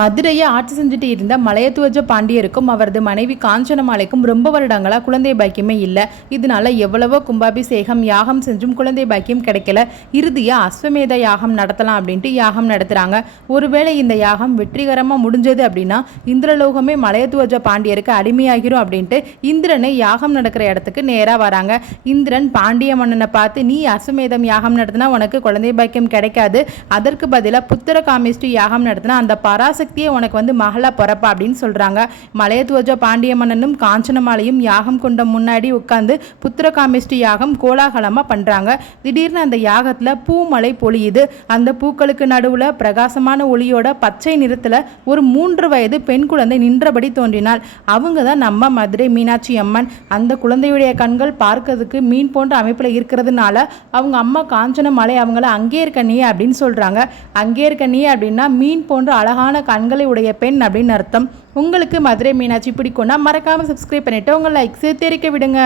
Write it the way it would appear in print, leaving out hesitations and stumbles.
மதுரையை ஆட்சி செஞ்சுட்டு இருந்த மலையத்துவஜ பாண்டியருக்கும் அவரது மனைவி காஞ்சனமாலைக்கும் ரொம்ப வருடங்களா குழந்தை பாக்கியமே இல்லை. இதனால எவ்வளவோ கும்பாபிஷேகம் யாகம் செஞ்சும் குழந்தை பாக்கியம் கிடைக்கல. இறுதியா அஸ்வமேத யாகம் நடத்தலாம் அப்படின்ட்டு யாகம் நடத்துறாங்க. ஒருவேளை இந்த யாகம் வெற்றிகரமா முடிஞ்சது அப்படின்னா இந்திரலோகமே மலையத்துவஜ பாண்டியருக்கு அடிமையாகிரும் அப்படின்ட்டு இந்திரனை யாகம் நடக்கிற இடத்துக்கு நேரா வராங்க. இந்திரன் பாண்டிய மன்னனை பார்த்து, நீ அஸ்வமேதம் யாகம் நடத்தினா உனக்கு குழந்தை பாக்கியம் கிடைக்காது, அதற்கு பதிலாக புத்திர காமிஷ்டி யாகம் நடத்தினா அந்த பராசக்தியை உனக்கு மகளா பிறப்பா அப்படின்னு சொல்றாங்க. மலையத்துவஜ பாண்டிய மன்னனும் காஞ்சனமாலையும் யாகம் கொண்ட முன்னாடி உட்கார்ந்து புத்திர காமிஷ்டி யாகம் கோலாகலமா பண்றாங்க. திடீர்னு அந்த யாகத்துல பூமலை பொழியுது. அந்த பூக்களுக்கு நடுவுல பிரகாசமான ஒளியோட பச்சை நிறத்துல ஒரு 3 வயது பெண் குழந்தை நின்றபடி தோன்றினாள். அவங்க தான் நம்ம மதுரை மீனாட்சி அம்மன். அந்த குழந்தையுடைய கண்கள் பார்க்கிறதுக்கு மீன் போன்ற அமைப்புல இருக்கிறதுனால அவங்க அம்மா காஞ்சனமாலை அவங்கள அங்கேயர் கண்ணியே அப்படின்னு சொல்றாங்க. அங்கேயர் கண்ணியே அப்படின்னா மீன் போன்ற அழகான கண்களை உடைய பெண் அப்படின்னு அர்த்தம். உங்களுக்கு மதுரை மீனாட்சி பிடிக்கும்னா மறக்காம சப்ஸ்கிரைப் பண்ணிட்டு உங்க லைக்ஸ் தெரிவிக்க விடுங்க.